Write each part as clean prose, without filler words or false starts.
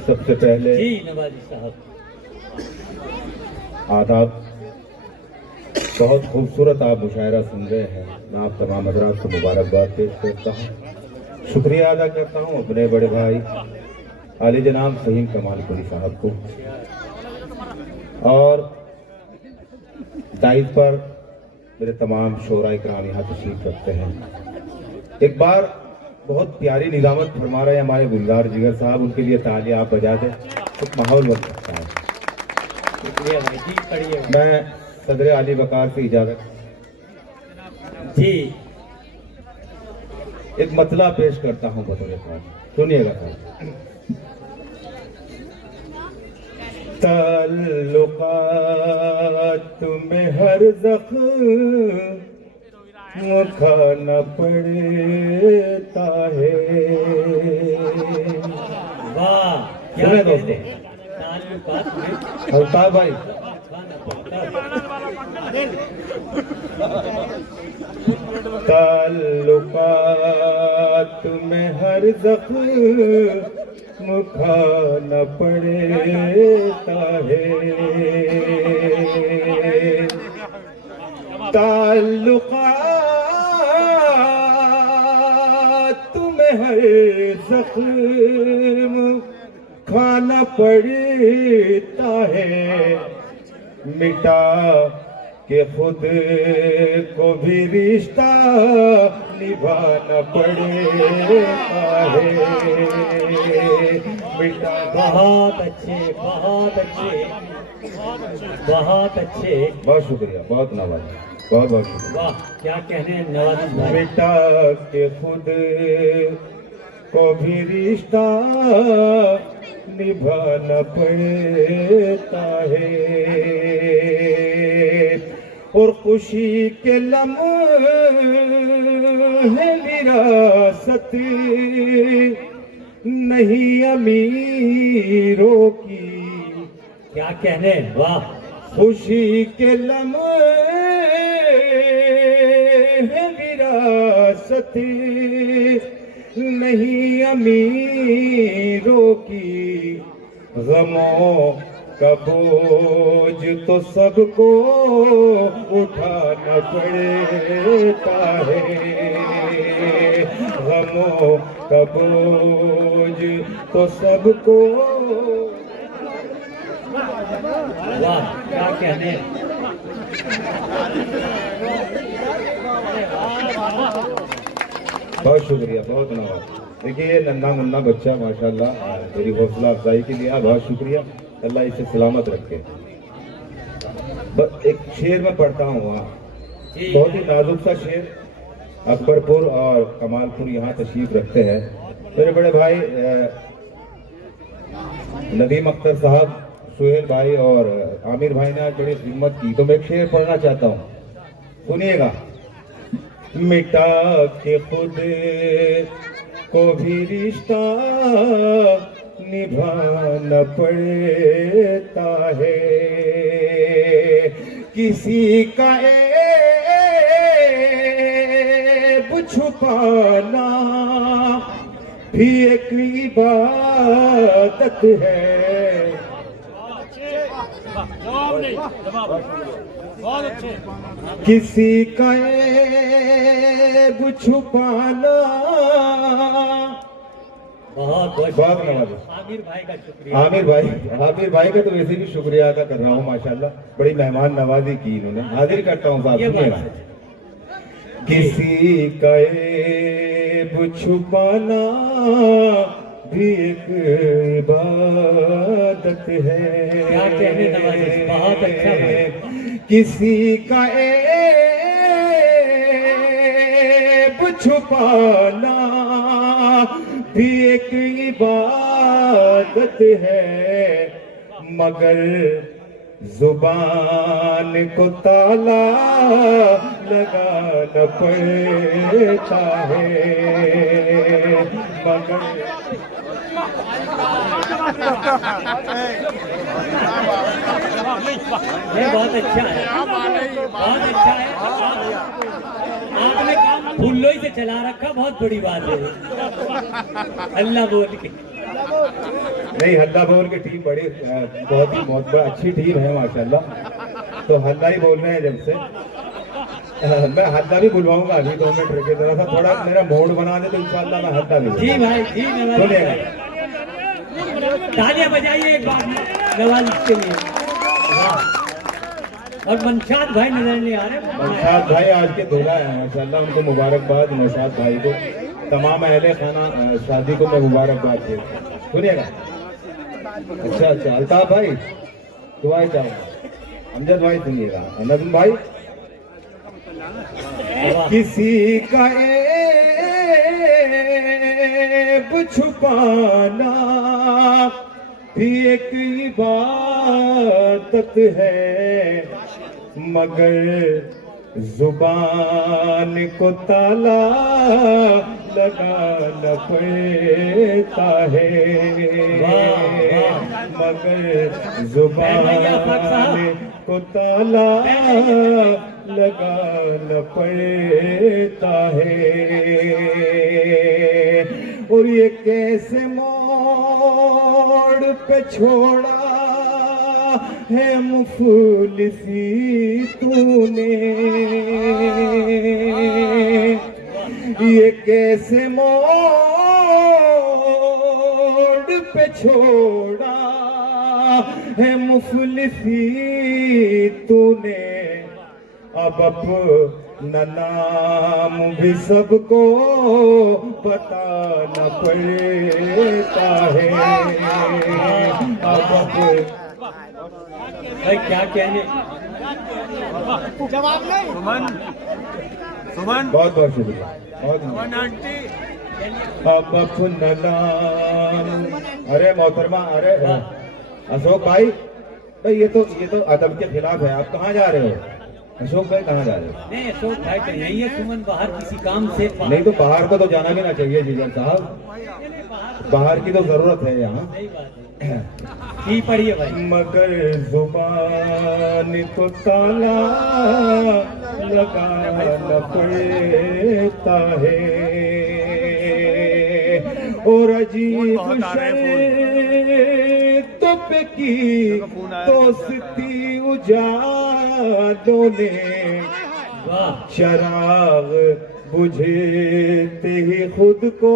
सबसे पहले जी नवाजी साहब, आदाब। बहुत खूबसूरत आप मुशायरा सुन रहे हैं। मैं आप तमाम हजरात को मुबारकबाद पेश करता हूँ। शुक्रिया अदा करता हूँ अपने बड़े भाई आली जनाब फहीम कमालपुरी साहब को, और दाइद पर मेरे तमाम शोरा इकराम यहाँ तशरीफ रखते हैं। एक बार बहुत प्यारी निजामत फरमा रहे हैं हमारे गुलजार जिगर साहब, उनके लिए तालियां आप बजा दें, एक माहौल बन सकता है। शुक्रिया भाई जी, पढ़िए मैं सदर अली वकार से इजाजत जी। एक मतला पेश करता हूँ बतौर खास, सुनिएगा साहब। ताल्लुकात में हर ज़ख्म खाना पड़ता है। वाह, क्या सुने दोस्तों, ताल्लुकात में अल्ताफ भाई, ताल्लुकात में हर ज़ख्म खाना पड़ता है। ताल्लुकात में हर ज़ख्म खाना पड़ता है। मिटा के खुद को भी रिश्ता निभाना पड़ता है। मिटा बहुत अच्छे, बहुत अच्छे, बहुत अच्छे। बहुत शुक्रिया, बहुत नवाजी, बहुत बहुत शुक्रिया। वाह, क्या कहने हैं नवाजी भाई। मिटा के खुद को भी रिश्ता निभाना पड़ता है। और खुशी के लम्हे विरासत नहीं अमीरों की। क्या कहने, वाह। खुशी के लम्हे विरासत नहीं अमीरों की। गमों का बोझ तो सबको उठाना पड़ता है। गमों का बोझ तो सबको। वाह, क्या कहने। बहुत शुक्रिया, बहुत नवाज। देखिए ये नन्ना मुन्ना बच्चा माशाल्लाह मेरी हौसला अफजाई के लिए बहुत शुक्रिया। अल्लाह इसे सलामत रखे। एक शेर में पढ़ता हूँ वहाँ, बहुत ही नाजुक सा शेर। अकबरपुर और कमालपुर यहाँ तशरीफ रखते हैं मेरे बड़े भाई नदीम अख्तर साहब, सुहेल भाई और आमिर भाई ने आज बड़ी हिम्मत की, तो मैं एक शेर पढ़ना चाहता हूँ, सुनिएगा। मिटा के खुद को भी रिश्ता निभाना पड़ता है। किसी का ऐब छुपाना भी एक इबादत है। किसी का ऐब छुपाना। बहुत बहुत बहुत नवाज। आमिर भाई का शुक्रिया। आमिर भाई का तो वैसे भी शुक्रिया अदा कर रहा हूँ माशाल्लाह, बड़ी मेहमान नवाजी की इन्होंने। हाजिर करता हूँ साहब, ये बात सुनिएगा। है। किसी का ऐब छुपाना भी एक इबादत है। क्या कहने नवाजी, बहुत अच्छा भाई। किसी का ऐब छुपाना भी एक इबादत है। मगर जुबान को ताला लगाना पड़ता है। मगर ये बहुत अच्छा है, बहुत अच्छा है। आपने काम फुल्लो ही से चला रखा, बहुत बड़ी बात है। अल्लाह बोल के नहीं, हल्ला बोल की टीम बड़ी बहुत बड़ा अच्छी टीम है माशाल्लाह। तो हल्ला ही बोल रहे हैं जब से। मैं हल्ला भी बुलवाऊंगा अभी 2 मिनट रुके, जरा सा थोड़ा मेरा मूड बना दे तो इंशाल्लाह मैं हल्ला भी जी भाई, जी नवाज सुनिएगा। भाई, तालियां बजाइए एक बार नवाज के लिए। वाह। और मनशाद भाई नजर नहीं आ रहे। नौशाद भाई आज के दूल्हा है माशाल्लाह, उनको मुबारकबाद। नौशाद भाई को, तमाम अहले खाना शादी को मैं मुबारकबाद देता हूं। सुनिएगा। अच्छा, अल्ताफ भाई दुआएं चाहूंगा। अमजद भाई सुनिएगा। नजम भाई, किसी का ऐब छुपाना भी एक इबादत है, मगर जुबान को ताला लगाना पड़ता है, मगर जुबान को ताला लगाना पड़ता है। और ये कैसे मोड़ पे छोड़ा है मुफलिसी तूने, ये कैसे मोड़ पे छोड़ा है मुफलिसी तूने, अब अपना नाम भी सबको बताना पड़ता है। अब भाई क्या कहने। जवाब नहीं। सुमन बहुत बहुत शुक्रिया। बहुत आंटी अब अपना नाम। अरे मोहतरमा, अरे अशोक भाई, ये तो अदब के खिलाफ है। आप कहाँ जा रहे हो अशोक भाई, कहाँ जा रहे हो? नहीं अशोक भाई तो यही है, सुमन बाहर किसी काम से नहीं तो बाहर को तो जाना भी ना चाहिए जिगर साहब, बाहर की तो जरूरत है यहाँ। सही बात है। जी पढ़िए भाई। मगर जुबान को ताला लगाना पड़ता है, और अजीब शर्तों पे की दोस्ती उजालों ने, वाह। चराग बुझते ही खुद को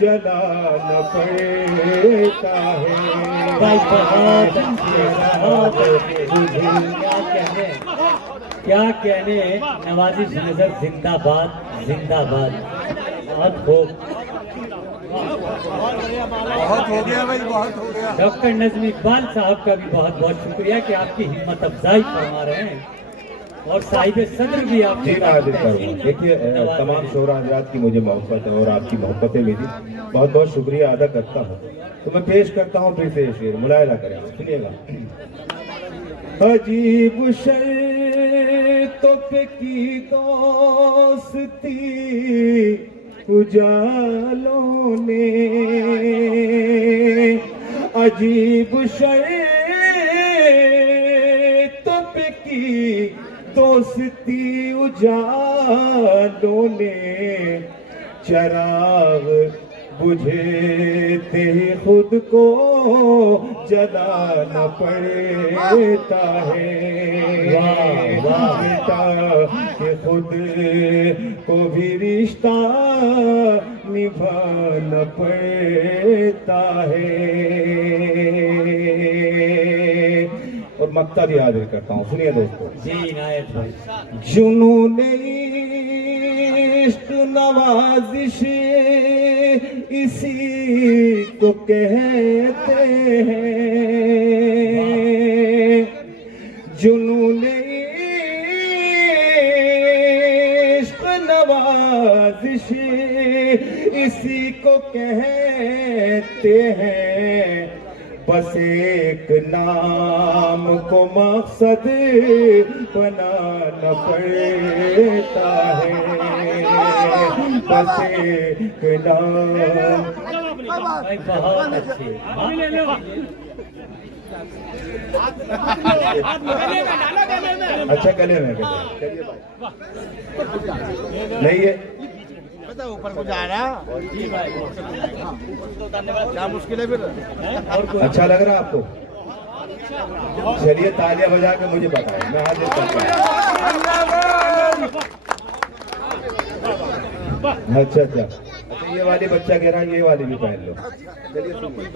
जलाना पड़ता है। भाई बहुत अच्छे, बहुत अच्छे। क्या कहने नवाजिश नजर जिंदाबाद, जिंदाबाद। बहुत खूब। बहुत हो गया भाई, बहुत हो गया। डॉक्टर नजमी इकबाल साहब का भी बहुत बहुत शुक्रिया कि आपकी हिम्मत अफजाई फरमा रहे हैं, और साहिब सदर भी आप जी मैं हाजिर करूँगा। देखिए तमाम शोरा हजरात की मुझे मोहब्बत है और आपकी मोहब्बतें मेरी, बहुत बहुत शुक्रिया अदा करता हूँ। तो मैं पेश करता हूँ फिर से शेर, मुलायला करें, सुनिएगा। अजीब शर्तों पे की दोस्ती उजालों ने, अजीब शर्तों पे की दोस्ती उजालों ने, चराग बुझते ही खुद को जलाना पड़ता है, बेटा कि खुद को भी रिश्ता निभाना पड़ता है। और मक्ता भी हाजिर करता हूँ, सुनिए दोस्तों। जी नायक भाई। जुनून इश्क नवाजिश इसी को कहते हैं, जुनून इश्क नवाजिश इसी को कहते हैं, बस एक नाम को मकसद बनाना पड़ता है, बस एक नाम। भाई बहुत अच्छे। अच्छा गले में चलिए भाई नहीं है ऊपर को जा रहा क्या मुश्किल है फिर अच्छा लग रहा है आपको चलिए तालियां बजा के मुझे बताएं मैं हाजिर करता हूं अच्छा अच्छा ये वाली बच्चा कह रहा है ये वाली भी पहन लो चलिए सुनिए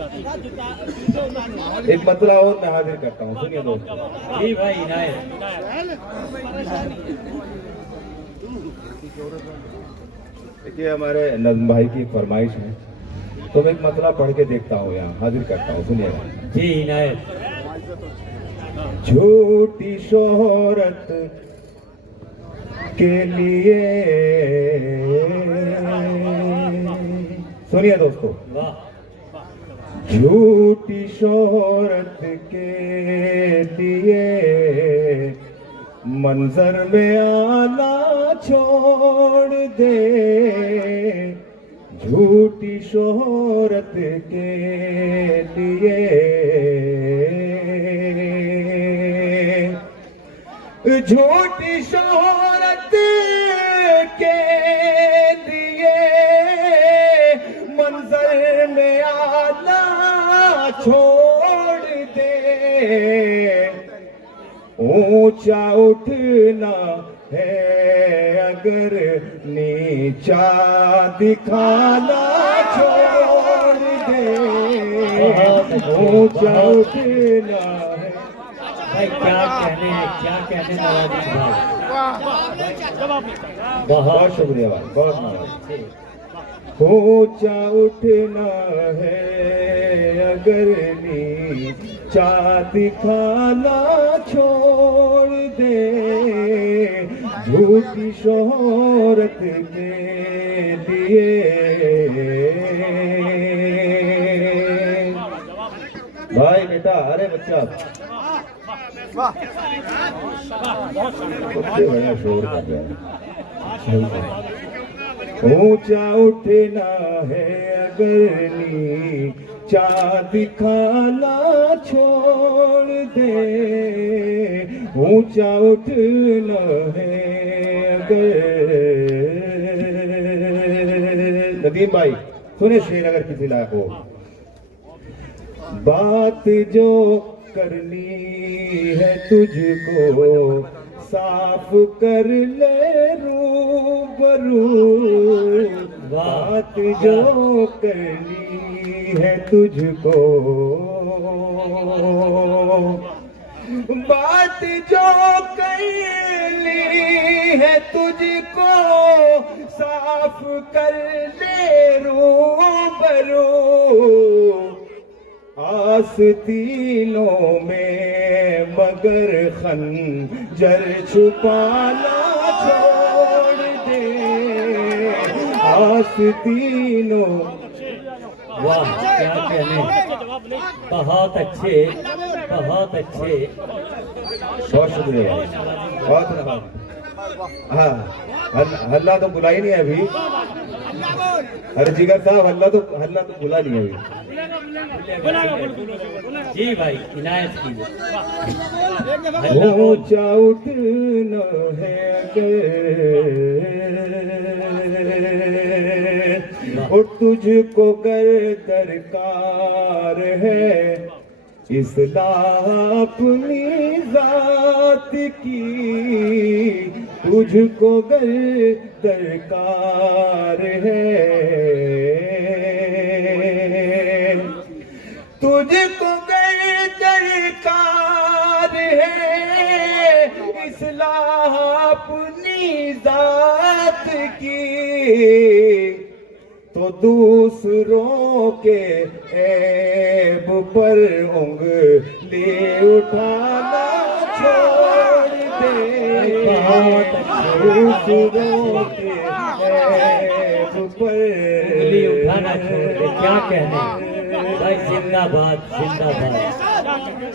एक मतला और मैं हाजिर करता हूँ सुनिए दोस्तों जी भाई इनायत देखिए हमारे नज़्म भाई की फरमाइश है तो मैं एक मतला पढ़ के देखता हूँ यहाँ हाजिर करता हूँ सुनिएगा जी इनायत झूठी शोहरत के लिए सुनिए दोस्तों वाह झूठी शोहरत के लिए मंजर में आना छोड़ दे झूठी शोहरत के लिए झूठी शोहरत के लिए मंजर में आना छोड़ दे ऊंचा उठना है अगर नीचा दिखाना छोड़ दे ऊंचा उठना है भाई क्या कहने नवाजी भाई बहुत शुक्रिया भाई बहुत नवाज ऊंचा उठना है अगर नीचा दिखाना छोड़ दे झूठी शोहरत के लिए भाई बेटा अरे बच्चा बच्चे बड़ा शोर कर रहे हैं ऊंचा उठना है अगर नीचा दिखाना छोड़ दे ऊंचा उठना है अगर नदीम भाई सुने शेर अगर किसी लायक हो बात जो करनी है तुझको साफ कर ले रूबरू बात जो करनी है तुझको बात जो करनी है तुझको साफ कर ले रूबरू आस्तीनों में मगर खंजर छुपाना छोड़ दे आस्तीनों वाह क्या कहने बहुत अच्छे बहुत शुक्रिया बहुत धन्यवाद हाँ हल्ला तो बुला ही नहीं है अभी अरे जिगर साहब हल्ला तो बुला नहीं है अभी जी भाई इनायत की ऊंचा उठना है और तुझको कर दरकार है इस्लाह अपनी जात की तुझको गर दरकार है तुझको गर दरकार है इस्लाह अपनी जात की तो दूसरों के ऐब पर उंगली उठाना छोड़ दे दूसरों के ऐब पर उंगली उठाना छोड़ दे क्या कहने भाई जिंदाबाद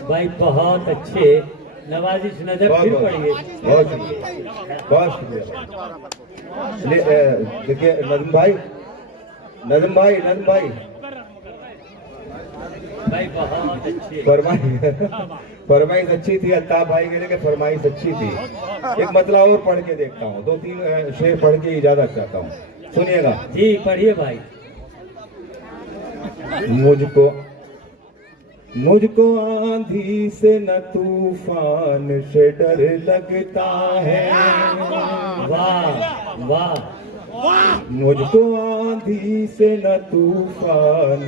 भाई बहुत अच्छे नवाजिश नजर फिर पड़िए बहुत शुक्रिया देखिए नज़्म भाई भाई बहुत अच्छे। फरमाइश अच्छी थी, अल्ताफ भाई के लिए कि फरमाइश अच्छी थी। एक मतलब और पढ़ के देखता हूँ, 2-3 शेर पढ़ के इजाजत चाहता हूँ, सुनिएगा। जी पढ़िए भाई। मुझको आंधी से न तूफान से डर लगता है। वाह वाह। मुझको आंधी से न तूफान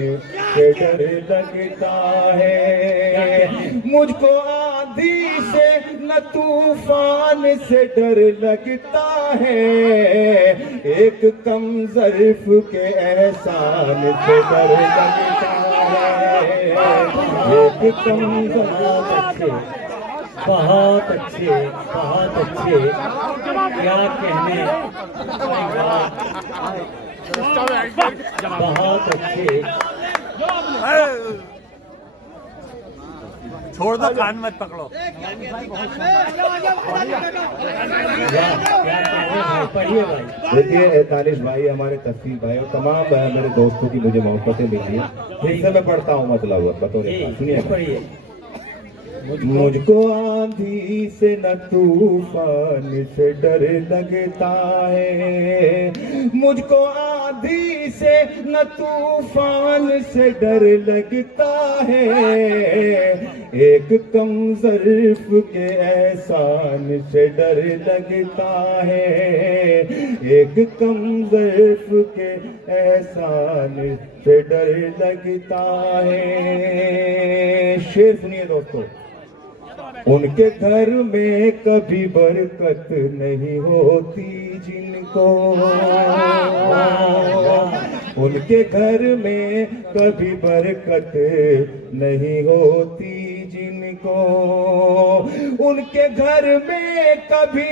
से डर लगता है। मुझको आंधी से न तूफान से डर लगता है। एक कम ज़र्फ़ के एहसान से डर लगता है। एक कम बहुत अच्छे बहुत अच्छे, क्या कहने। बहुत अच्छे। छोड़ दो, कान मत पकड़ो। पढ़िए भाई। देखिए तानिश भाई, हमारे तस्वीर भाई और तमाम मेरे दोस्तों की मुझे मोहब्बतें मिल रही है। फिर से मैं पढ़ता हूँ, मतलब बतौर सुनिए। पढ़िए। मुझको आंधी से न तूफान से डर लगता है। मुझको आंधी से न तूफान से डर लगता है। एक कम ज़र्फ़ के एहसान से डर लगता है। एक कम ज़र्फ़ के एहसान से डर लगता है। शेर सुनिए दोस्तों। उनके घर में कभी बरकत नहीं होती जिनको। उनके घर में कभी बरकत नहीं होती जिनको। उनके घर में कभी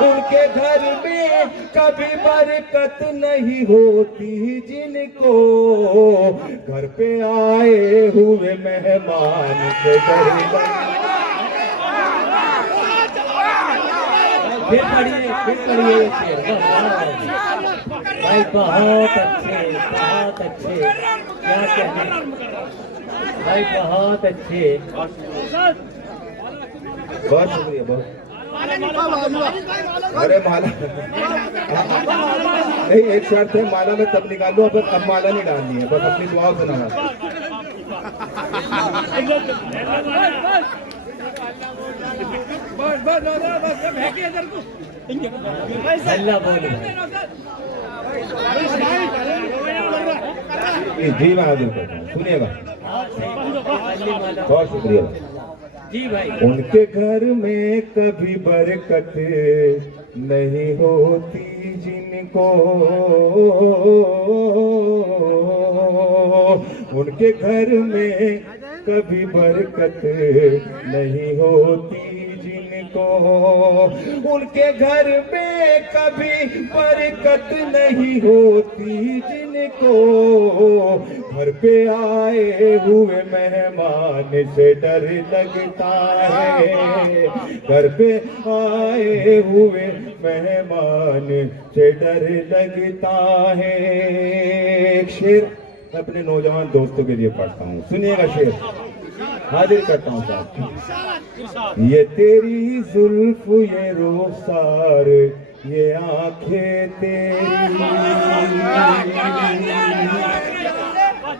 उनके घर में कभी बरकत नहीं होती जिनको। घर पे आए हुए मेहमान से डर फिर पढ़िए भाई। बहुत अच्छे क्या कहने भाई, बहुत अच्छे। बहुत शुक्रिया। बहुत अरे माला नहीं, एक शर्त है, माला में तब निकालो, अब माला नहीं डालनी है, बस अपनी दुआओं से ना। अल्लाह बोले। जी मैं हाजिर करता हूँ, सुनिएगा। बहुत शुक्रिया जी भाई। उनके घर में कभी बरकत नहीं होती जिनको। उनके घर में कभी बरकत नहीं होती जिनको। उनके घर में कभी बरकत नहीं होती जिनको। घर पे आए हुए मेहमान से डर लगता है। घर पे आए हुए मेहमान से डर लगता है। एक शेर अपने नौजवान दोस्तों के लिए पढ़ता हूँ, सुनिएगा। शेर हाजिर करता हूँ साहब। ये तेरी जुल्फ ये रुखसार ये आंखें तेरी।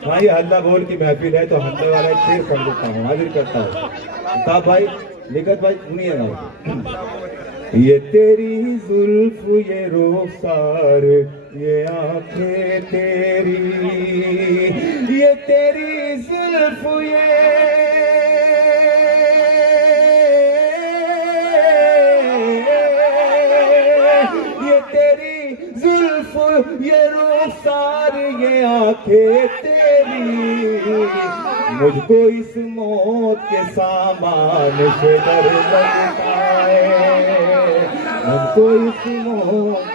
भाई हल्ला बोल की महफिल है तो हल्ले वाला एक शेर पढ़ देता हूँ, हाजिर करता हूँ। साहब भाई, लिखत भाई, सुनिएगा। ये तेरी जुल्फ ये रुखसार ये आंखें तेरी। ये तेरी जुल्फ ये तेरी जुल्फ ये रुखसार ये आंखें तेरी। मुझको इस मौत के सामान से डर लगता है। मुझको इस मौत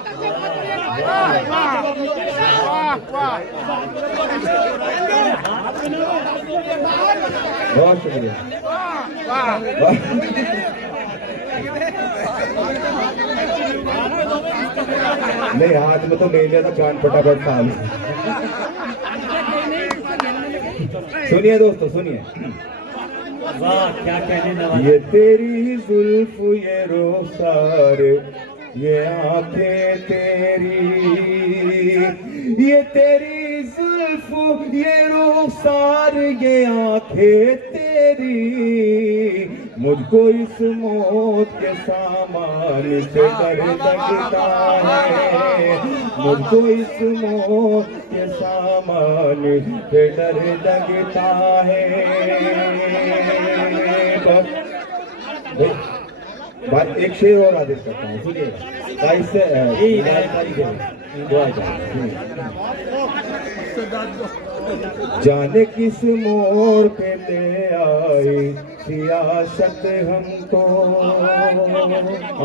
बहुत शुक्रिया। नहीं, हाथ में तो ले लिया था, कान फटाफट साल। सुनिए दोस्तों, सुनिए। वाह, क्या कहने नवाजी। ये तेरी जुल्फ, ये रुखसार, ये आंखें तेरी, ये तेरी जुल्फ, ये रुखसार, ये आंखें तेरी, मुझको इस मौत के सामान से डर लगता है, मुझको इस मौत के सामान से डर लगता है। बात एक शेर और आदेश करता हूँ, सुनिएगा। भाई से जाने किस मोड़ पे ले आई सियासत हमको।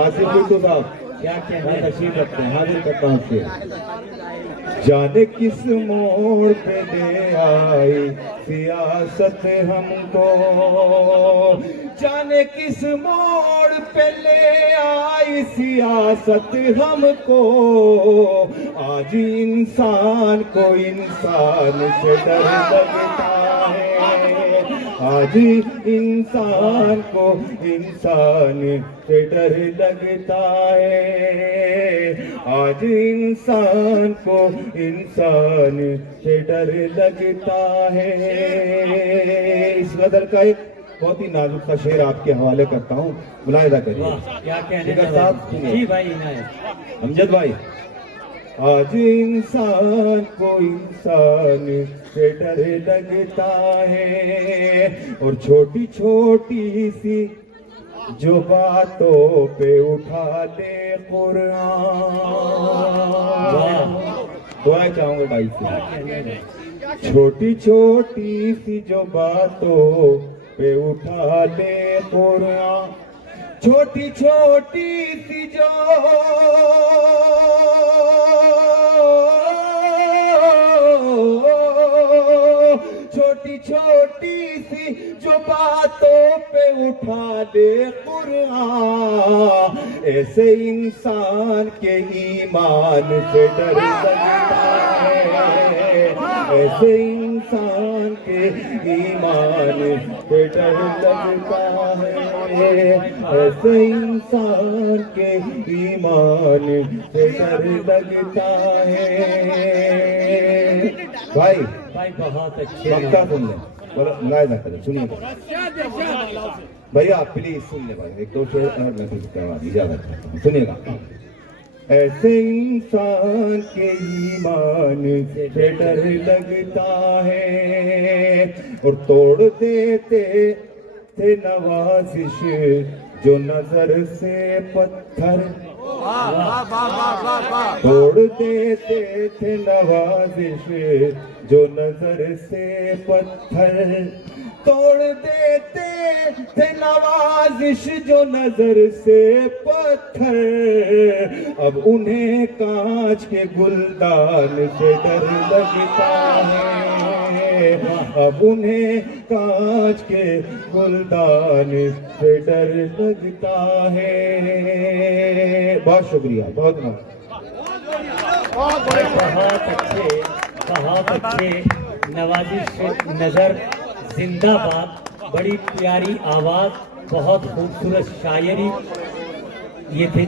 आसिफ बिट्टू साहब क्या कहने। तशरीफ रखते हैं, हाजिर करता हूँ शेर। जाने किस मोड़ पे ले आई सियासत हमको, जाने किस मोड़ पे ले आई सियासत हमको, आज इंसान को इंसान से डर लगता है, आज इंसान को इंसान से डर लगता है, आज इंसान को इंसान से डर लगता है। इस गजल का एक बहुत ही नाजुक सा शेर आपके हवाले करता हूँ, मुलाहिजा करिए। वाह, क्या कहने जिगर साहब, नवाजी। सुनिए। जी भाई इनायत। अमजद भाई, आज इंसान को इंसान से डर लगता है, और छोटी छोटी सी जो बातों पे उठा ले कुरान। दुआ चाहूंगा भाई से। छोटी छोटी सी जो बातों पे उठा ले कुरान, छोटी छोटी सी जो छोटी छोटी सी जो बातों पे उठा दे कुरान, ऐसे इंसान के ईमान से डर लगता है, ऐसे इंसान के ईमान से डर लगता है, ऐसे इंसान के ईमान से डर लगता है। भाई भाई बहुत अच्छे वक्ता सुन ले, मुलायजा करें, सुनिएगा भैया, प्लीज सुन ले भाई, एक दो शेर और मैं कुछ करवा इजाजत करता हूँ, सुनिएगा। ऐसे इंसान के ईमान से डर लगता है, और तोड़ देते थे नवाजिश जो नजर से पत्थर, तोड़ देते थे नवाजिश जो नजर से पत्थर, तोड़ देते थे नवाजिश जो नजर से पत्थर, अब उन्हें कांच के गुलदान से डर लगता है, अब उन्हें कांच के गुलदान से डर लगता है। बहुत शुक्रिया, बहुत बहुत अच्छे नवाजिश नजर, जिंदाबाद। बड़ी प्यारी आवाज, बहुत खूबसूरत शायरी ये थे।